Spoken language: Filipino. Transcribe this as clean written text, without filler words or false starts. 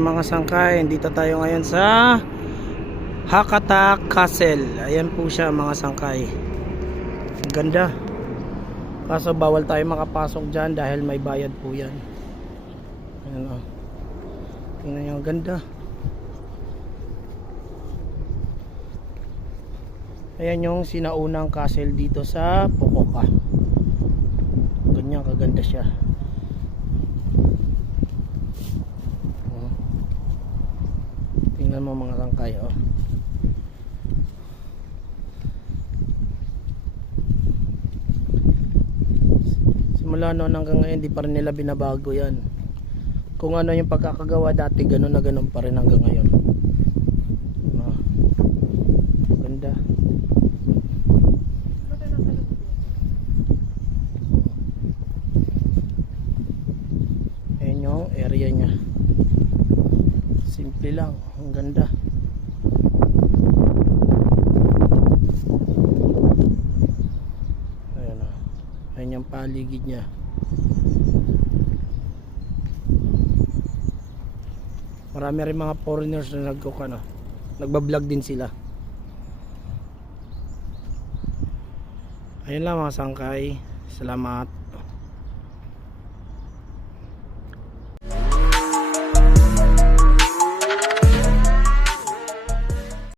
Mga sangkay, dito tayo ngayon sa Hakata Castle. Ayan po siya mga sangkay. Ang ganda. Kaso bawal tayo makapasok dyan dahil may bayad po yan. Ayan o. Tingnan nyo, ang ganda. Ayan yung sinaunang castle dito sa Pococa. Ganyan kaganda siya. Tingnan mo mga sangkay oh. Simula noon hanggang ngayon di pa rin nila binabago yan. Kung ano yung pagkakagawa dati, ganun na ganun pa rin hanggang ngayon. Oh. Ganda. Ayan yung area nya. Simple lang, ang ganda. Ayan o. Ayan yung paligid nya. Marami rin mga foreigners na nagbablog din sila. Ayun lang mga sangkay. Salamat.